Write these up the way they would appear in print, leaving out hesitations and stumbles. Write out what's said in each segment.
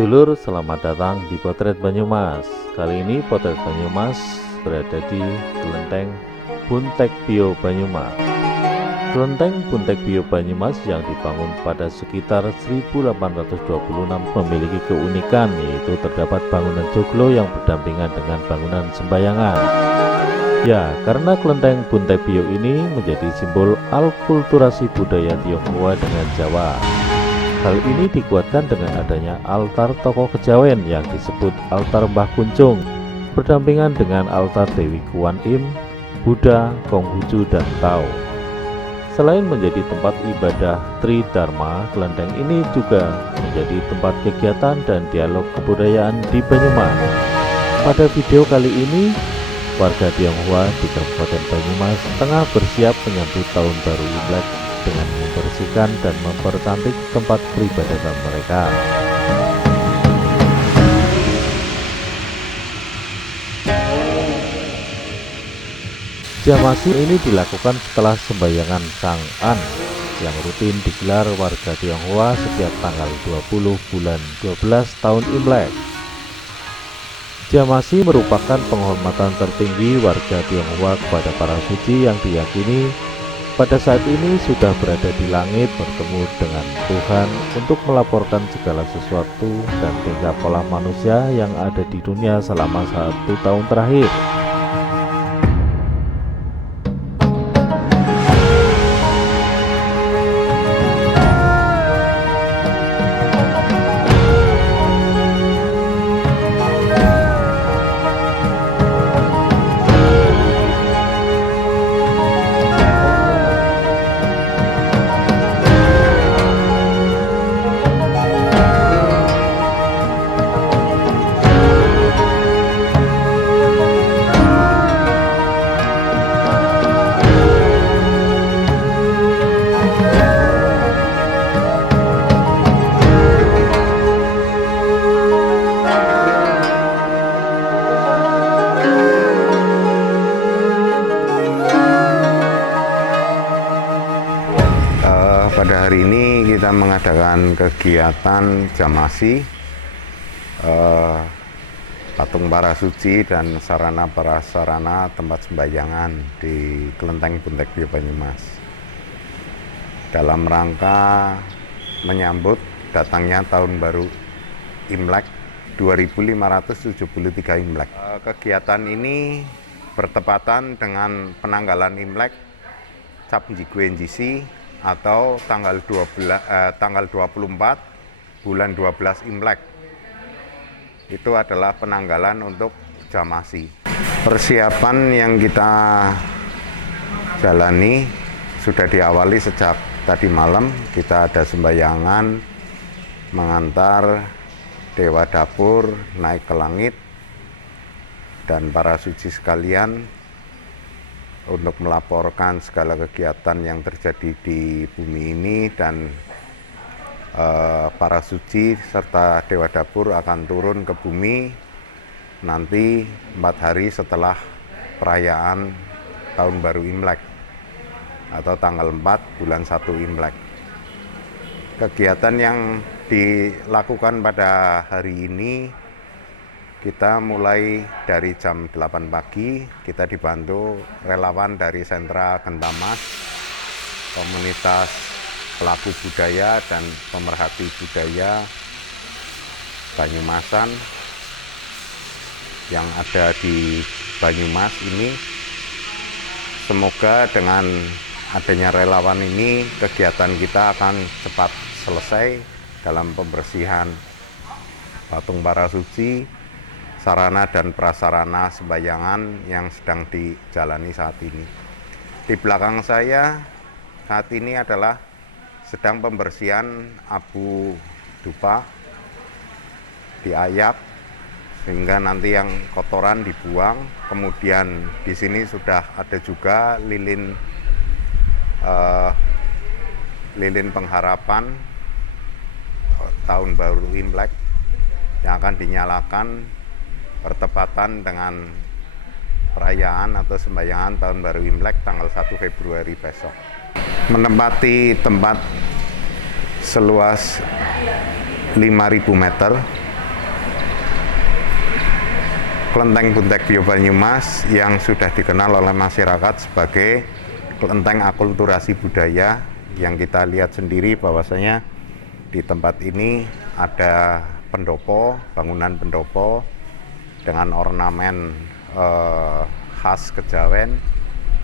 Sedulur, selamat datang di Potret Banyumas. Kali ini Potret Banyumas berada di Kelenteng Buntek Bio Banyumas. Kelenteng Buntek Bio Banyumas yang dibangun pada sekitar 1826 memiliki keunikan, yaitu terdapat bangunan joglo yang berdampingan dengan bangunan sembayangan. Ya, karena Kelenteng Buntek Bio ini menjadi simbol alkulturasi budaya Tionghoa dengan Jawa. Hal ini dikuatkan dengan adanya altar tokoh kejawen yang disebut altar Mbah Kuncung, berdampingan dengan altar Dewi Kuan Im, Buddha, Konghucu, dan Tao. Selain menjadi tempat ibadah Tridharma, kelenteng ini juga menjadi tempat kegiatan dan dialog kebudayaan di Banyumas. Pada video kali ini, warga Tionghoa di Kabupaten Banyumas tengah bersiap menyambut Tahun Baru Imlek dengan membersihkan dan mempercantik tempat peribadatan mereka. Jamasi ini dilakukan setelah sembayangan Chang'an yang rutin digelar warga Tionghoa setiap tanggal 20 bulan 12 tahun Imlek. Jamasi merupakan penghormatan tertinggi warga Tionghoa kepada para suci yang diyakini pada saat ini sudah berada di langit bertemu dengan Tuhan untuk melaporkan segala sesuatu dan tingkah pola manusia yang ada di dunia selama 1 tahun terakhir. Pada hari ini kita mengadakan kegiatan jamasi, patung para suci dan sarana prasarana tempat sembayangan di Kelenteng Buntek Bio Banyumas dalam rangka menyambut datangnya Tahun Baru Imlek 2573 Imlek. Kegiatan ini bertepatan dengan penanggalan Imlek Cap Njiguenjisi atau tanggal 24 bulan 12 Imlek. Itu adalah penanggalan untuk jamasi. Persiapan yang kita jalani sudah diawali sejak tadi malam. Kita ada sembayangan mengantar dewa dapur naik ke langit dan para suci sekalian untuk melaporkan segala kegiatan yang terjadi di bumi ini, dan para suci serta dewa dapur akan turun ke bumi nanti 4 hari setelah perayaan Tahun Baru Imlek atau tanggal 4 bulan 1 Imlek. Kegiatan yang dilakukan pada hari ini, kita mulai dari jam 8 pagi, kita dibantu relawan dari Sentra Gentamas, komunitas pelaku budaya dan pemerhati budaya Banyumasan yang ada di Banyumas ini. Semoga dengan adanya relawan ini, kegiatan kita akan cepat selesai dalam pembersihan patung para suci, sarana dan prasarana sembayangan yang sedang dijalani saat ini. Di belakang saya saat ini adalah sedang pembersihan abu dupa, diayak sehingga nanti yang kotoran dibuang. Kemudian di sini sudah ada juga lilin pengharapan Tahun Baru Imlek yang akan dinyalakan bertepatan dengan perayaan atau sembayangan Tahun Baru Imlek tanggal 1 Februari besok. Menempati tempat seluas 5.000 meter Kelenteng Buntek Bio Banyumas yang sudah dikenal oleh masyarakat sebagai kelenteng akulturasi budaya, yang kita lihat sendiri bahwasanya di tempat ini ada pendopo, bangunan pendopo dengan ornamen khas Kejawen,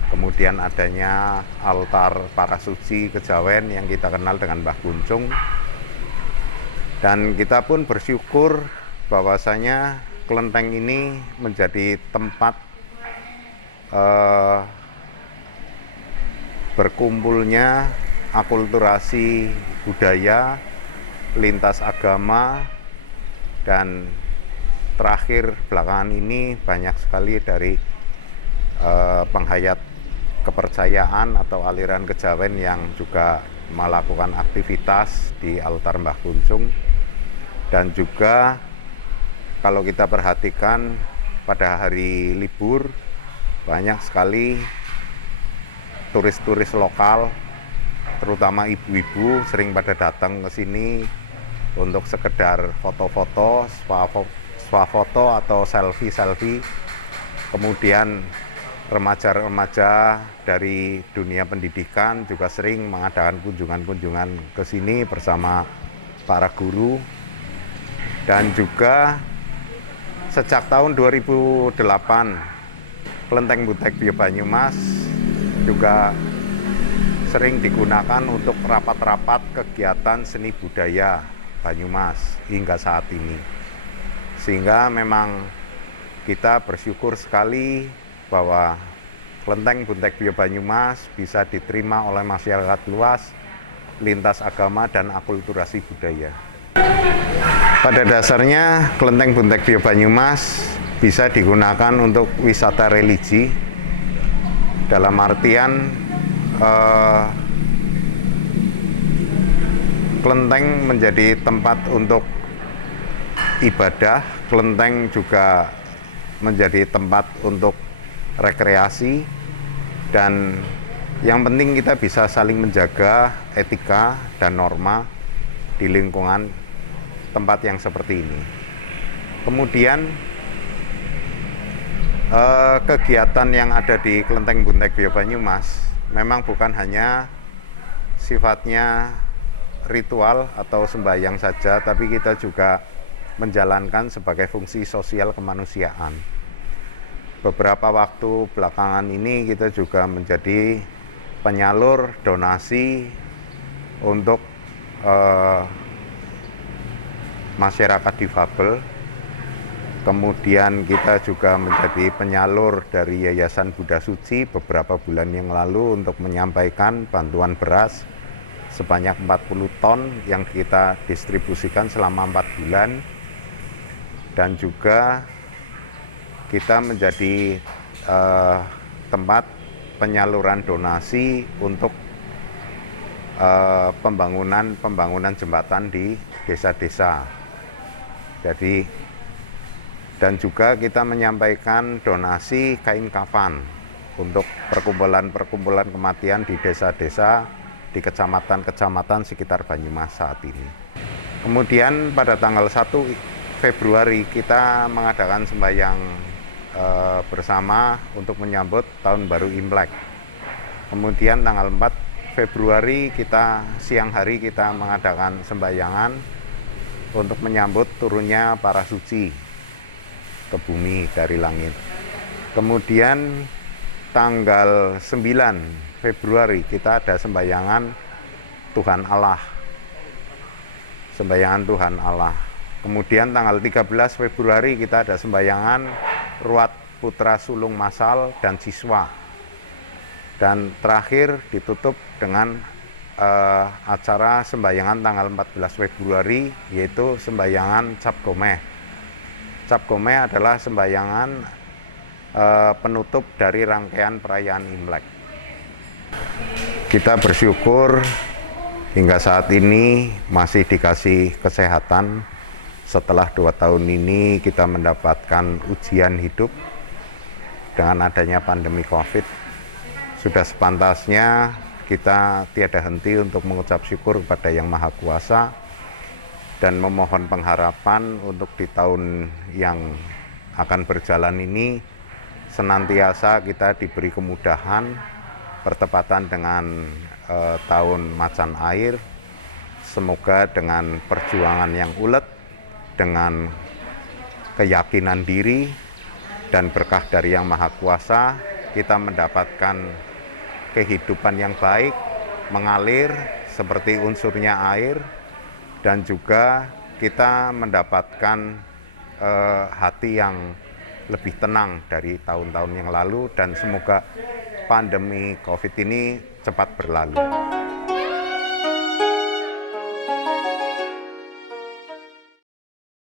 kemudian adanya altar para suci Kejawen yang kita kenal dengan Mbah Kuncung, dan kita pun bersyukur bahwasanya kelenteng ini menjadi tempat berkumpulnya akulturasi budaya lintas agama, dan terakhir belakangan ini banyak sekali dari penghayat kepercayaan atau aliran Kejawen yang juga melakukan aktivitas di altar Mbah Kuncung. Dan juga kalau kita perhatikan pada hari libur banyak sekali turis-turis lokal, terutama ibu-ibu sering pada datang ke sini untuk sekedar foto-foto, swafoto atau selfie-selfie. Kemudian remaja-remaja dari dunia pendidikan juga sering mengadakan kunjungan-kunjungan ke sini bersama para guru. Dan juga sejak tahun 2008 Kelenteng Buntek Bio Banyumas juga sering digunakan untuk rapat-rapat kegiatan seni budaya Banyumas hingga saat ini. Sehingga memang kita bersyukur sekali bahwa Kelenteng Buntek Bio Banyumas bisa diterima oleh masyarakat luas, lintas agama dan akulturasi budaya. Pada dasarnya Kelenteng Buntek Bio Banyumas bisa digunakan untuk wisata religi, dalam artian kelenteng menjadi tempat untuk ibadah, kelenteng juga menjadi tempat untuk rekreasi, dan yang penting kita bisa saling menjaga etika dan norma di lingkungan tempat yang seperti ini. Kemudian kegiatan yang ada di Kelenteng Buntek Bio Banyumas memang bukan hanya sifatnya ritual atau sembahyang saja, tapi kita juga menjalankan sebagai fungsi sosial kemanusiaan. Beberapa waktu belakangan ini kita juga menjadi penyalur donasi untuk masyarakat difabel. Kemudian kita juga menjadi penyalur dari Yayasan Buddha Suci beberapa bulan yang lalu untuk menyampaikan bantuan beras sebanyak 40 ton yang kita distribusikan selama 4 bulan. Dan juga kita menjadi tempat penyaluran donasi untuk pembangunan jembatan di desa-desa. Dan juga kita menyampaikan donasi kain kafan untuk perkumpulan kematian di desa-desa di kecamatan-kecamatan sekitar Banyumas saat ini. Kemudian pada tanggal 1 Februari kita mengadakan sembahyang bersama untuk menyambut Tahun Baru Imlek. Kemudian tanggal 4 Februari siang hari kita mengadakan sembahyangan untuk menyambut turunnya para suci ke bumi dari langit. Kemudian tanggal 9 Februari kita ada sembahyangan Tuhan Allah. Sembahyangan Tuhan Allah. Kemudian tanggal 13 Februari kita ada sembahyangan Ruat Putra Sulung Masal dan Siswa. Dan terakhir ditutup dengan acara sembahyangan tanggal 14 Februari, yaitu sembahyangan Cap Gomeh. Cap Gomeh adalah sembahyangan penutup dari rangkaian perayaan Imlek. Kita bersyukur hingga saat ini masih dikasih kesehatan. Setelah 2 tahun ini kita mendapatkan ujian hidup dengan adanya pandemi COVID. Sudah sepantasnya kita tiada henti untuk mengucap syukur kepada Yang Maha Kuasa dan memohon pengharapan untuk di tahun yang akan berjalan ini senantiasa kita diberi kemudahan bertepatan dengan tahun macan air. Semoga dengan perjuangan yang ulet, dengan keyakinan diri dan berkah dari Yang Maha Kuasa, kita mendapatkan kehidupan yang baik, mengalir seperti unsurnya air, dan juga kita mendapatkan hati yang lebih tenang dari tahun-tahun yang lalu, dan semoga pandemi COVID ini cepat berlalu.